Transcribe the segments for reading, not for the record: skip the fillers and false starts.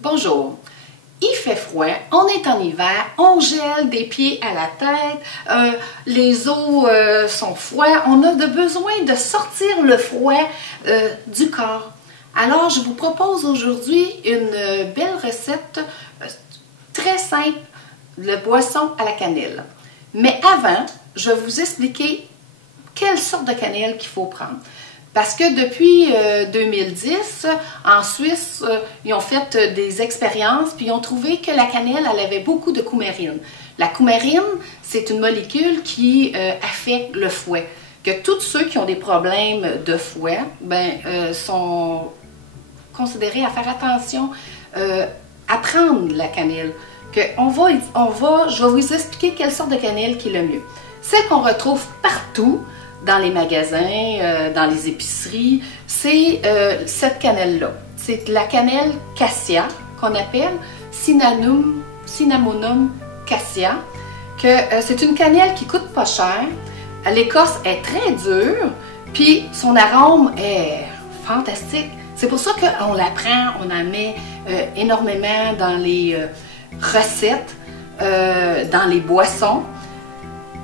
Bonjour, il fait froid, on est en hiver, on gèle des pieds à la tête, les os sont froids, on a besoin de sortir le froid du corps. Alors, je vous propose aujourd'hui une belle recette très simple, le boisson à la cannelle. Mais avant, je vais vous expliquer quelle sorte de cannelle qu'il faut prendre. Parce que depuis 2010, en Suisse, ils ont fait des expériences puis ils ont trouvé que la cannelle, elle avait beaucoup de coumarine. La coumarine, c'est une molécule qui affecte le fouet. Que tous ceux qui ont des problèmes de fouet sont considérés à faire attention à prendre la cannelle. Je vais vous expliquer quelle sorte de cannelle qui est le mieux. Celle qu'on retrouve partout, dans les magasins, dans les épiceries, c'est cette cannelle-là. C'est la cannelle cassia, qu'on appelle Cinnamomum cassia. C'est une cannelle qui coûte pas cher. L'écorce est très dure, puis son arôme est fantastique. C'est pour ça qu'on la prend, on en met énormément dans les recettes, dans les boissons.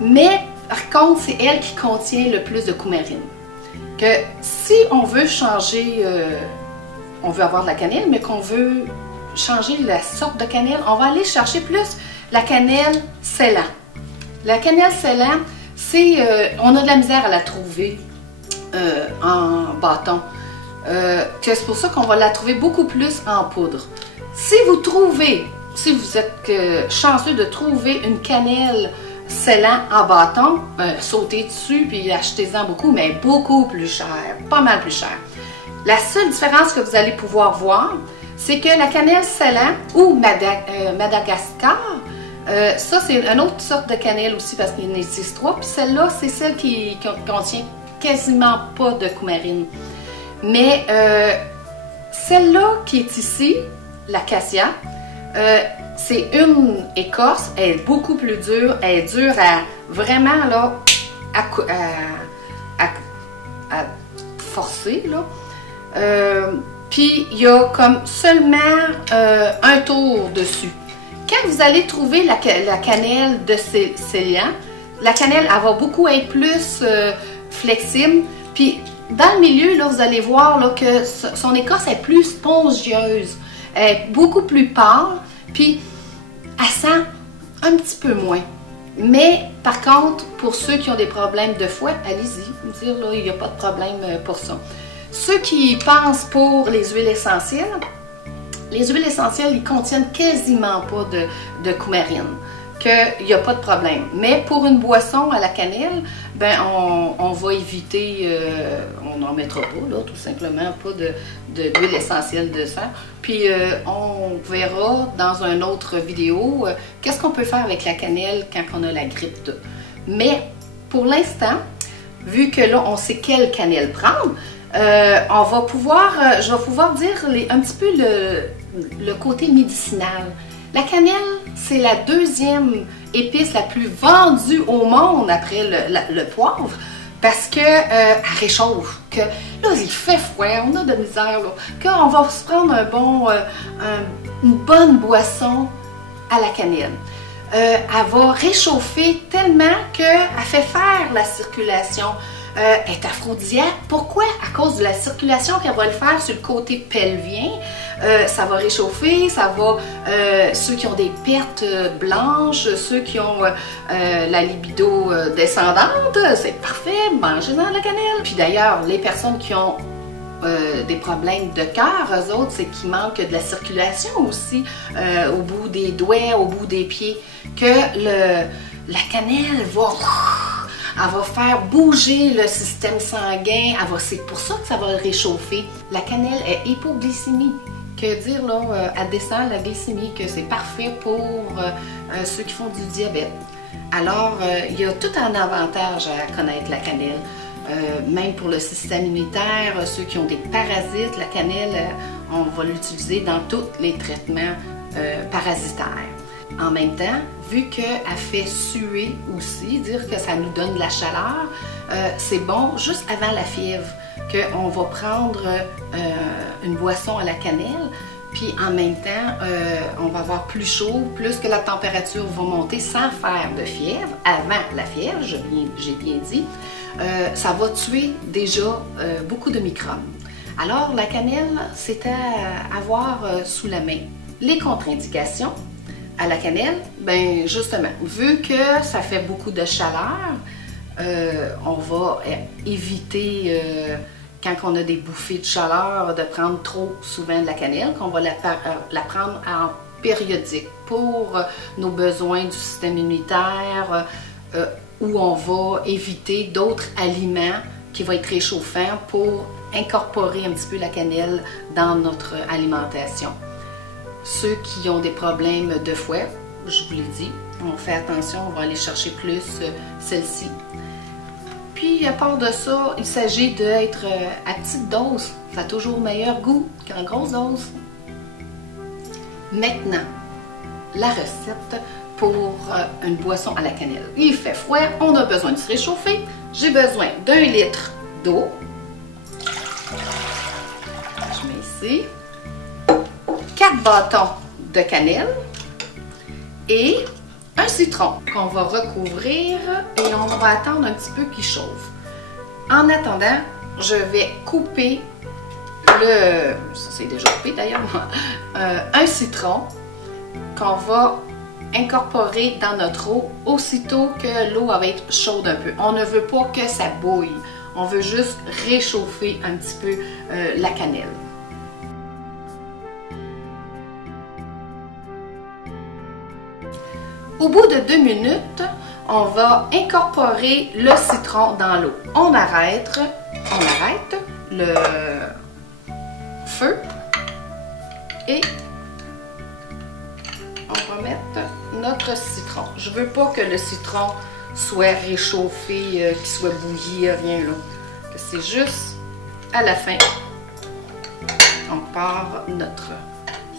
Mais par contre, c'est elle qui contient le plus de coumarine. Que si on veut changer, on veut avoir de la cannelle, mais qu'on veut changer la sorte de cannelle, on va aller chercher plus la cannelle Ceylan. La cannelle Ceylan, on a de la misère à la trouver en bâton. C'est pour ça qu'on va la trouver beaucoup plus en poudre. Si vous êtes chanceux de trouver une cannelle Ceylan en bâton, sautez dessus puis achetez-en beaucoup, mais beaucoup plus cher, pas mal plus cher. La seule différence que vous allez pouvoir voir, c'est que la cannelle Ceylan ou Madagascar, ça c'est une autre sorte de cannelle aussi parce qu'il y en existe trois, puis celle-là c'est celle qui contient quasiment pas de coumarine. Mais celle-là qui est ici, la cassia, c'est une écorce, elle est beaucoup plus dure, elle est dure à vraiment là, à forcer. Puis il y a comme seulement un tour dessus. Quand vous allez trouver la cannelle de Ceylan, la cannelle elle va beaucoup être plus flexible. Puis dans le milieu, là, vous allez voir là, que son écorce est plus spongieuse, elle est beaucoup plus pâle. Puis elle sent un petit peu moins. Mais par contre, pour ceux qui ont des problèmes de fouet, allez-y, me dire là, il n'y a pas de problème pour ça. Ceux qui pensent pour les huiles essentielles, ils contiennent quasiment pas de coumarine, qu'il n'y a pas de problème. Mais pour une boisson à la cannelle, on va éviter, on n'en mettra pas, là, tout simplement, pas d'huile essentielle de sang. Puis on verra dans une autre vidéo qu'est-ce qu'on peut faire avec la cannelle quand on a la grippe. Mais pour l'instant, vu que là, on sait quelle cannelle prendre, je vais pouvoir dire un petit peu le côté médicinal. La cannelle, c'est la deuxième épice la plus vendue au monde après le poivre parce que elle réchauffe. Que là, il fait froid, on a de misère, qu'on va se prendre une bonne boisson à la cannelle. Elle va réchauffer tellement qu'elle fait faire la circulation. Elle est aphrodisiaque. Pourquoi? À cause de la circulation qu'elle va le faire sur le côté pelvien. Ça va réchauffer, ça va... ceux qui ont des pertes blanches, ceux qui ont la libido descendante, c'est parfait, mangez-en de la cannelle. Puis d'ailleurs, les personnes qui ont des problèmes de cœur, eux autres, c'est qu'ils manquent de la circulation aussi au bout des doigts, au bout des pieds. Que la cannelle elle va faire bouger le système sanguin, c'est pour ça que ça va réchauffer. La cannelle est hypoglycémie. Que dire là, elle descend la glycémie, que c'est parfait pour ceux qui font du diabète. Alors, il y a tout un avantage à connaître la cannelle. Même pour le système immunitaire, ceux qui ont des parasites, la cannelle, on va l'utiliser dans tous les traitements parasitaires. En même temps, vu qu'elle fait suer aussi, dire que ça nous donne de la chaleur, c'est bon juste avant la fièvre qu'on va prendre une boisson à la cannelle Puis en même temps, on va avoir plus chaud, plus que la température va monter sans faire de fièvre. Avant la fièvre, j'ai bien dit, ça va tuer déjà beaucoup de microbes. Alors la cannelle, c'est à avoir sous la main. Les contre-indications à la cannelle, ben justement, vu que ça fait beaucoup de chaleur, on va éviter, quand on a des bouffées de chaleur, de prendre trop souvent de la cannelle, qu'on va la prendre en périodique pour nos besoins du système immunitaire, où on va éviter d'autres aliments qui vont être réchauffants pour incorporer un petit peu la cannelle dans notre alimentation. Ceux qui ont des problèmes de fouet, je vous l'ai dit, on fait attention, on va aller chercher plus celle-ci. Puis à part de ça, il s'agit d'être à petite dose. Ça a toujours meilleur goût qu'en grosse dose. Maintenant, la recette pour une boisson à la cannelle. Il fait froid, on a besoin de se réchauffer. J'ai besoin d'1 litre d'eau. Je mets ici 4 bâtons de cannelle et un citron qu'on va recouvrir et on va attendre un petit peu qu'il chauffe. En attendant, je vais couper c'est déjà coupé d'ailleurs, un citron qu'on va incorporer dans notre eau aussitôt que l'eau va être chaude un peu. On ne veut pas que ça bouille, on veut juste réchauffer un petit peu la cannelle. Au bout de 2 minutes, on va incorporer le citron dans l'eau. On arrête le feu et on va mettre notre citron. Je ne veux pas que le citron soit réchauffé, qu'il soit bouilli, rien là. C'est juste à la fin, on part notre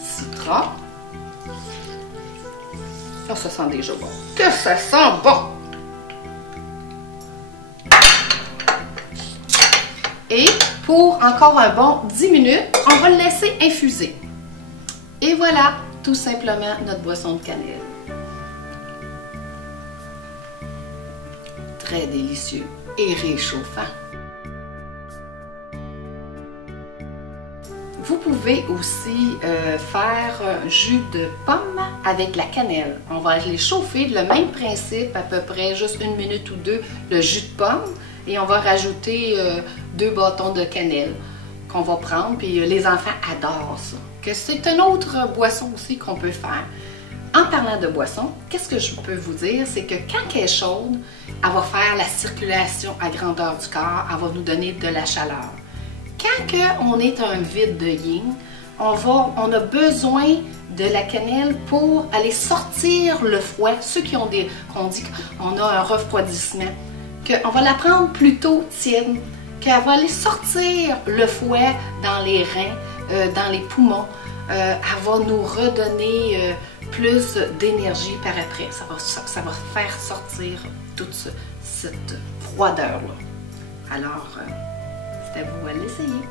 citron. Oh, ça sent déjà bon. Que ça sent bon! Et pour encore un bon 10 minutes, on va le laisser infuser. Et voilà, tout simplement, notre boisson de cannelle. Très délicieux et réchauffant. Vous pouvez aussi faire un jus de pomme avec la cannelle. On va les chauffer, le même principe, à peu près juste 1 minute ou 2, le jus de pomme. Et on va rajouter 2 bâtons de cannelle qu'on va prendre. Puis les enfants adorent ça. Que c'est une autre boisson aussi qu'on peut faire. En parlant de boisson, qu'est-ce que je peux vous dire? C'est que quand elle est chaude, elle va faire la circulation à grandeur du corps. Elle va nous donner de la chaleur. Quand on est un vide de yin, on a besoin de la cannelle pour aller sortir le froid. Ceux qui ont qu'on dit qu'on a un refroidissement, qu'on va la prendre plutôt tiède, qu'elle va aller sortir le fouet dans les reins, dans les poumons. Elle va nous redonner plus d'énergie par après. Ça va faire sortir toute cette froideur-là. Alors, c'est à vous à l'essayer.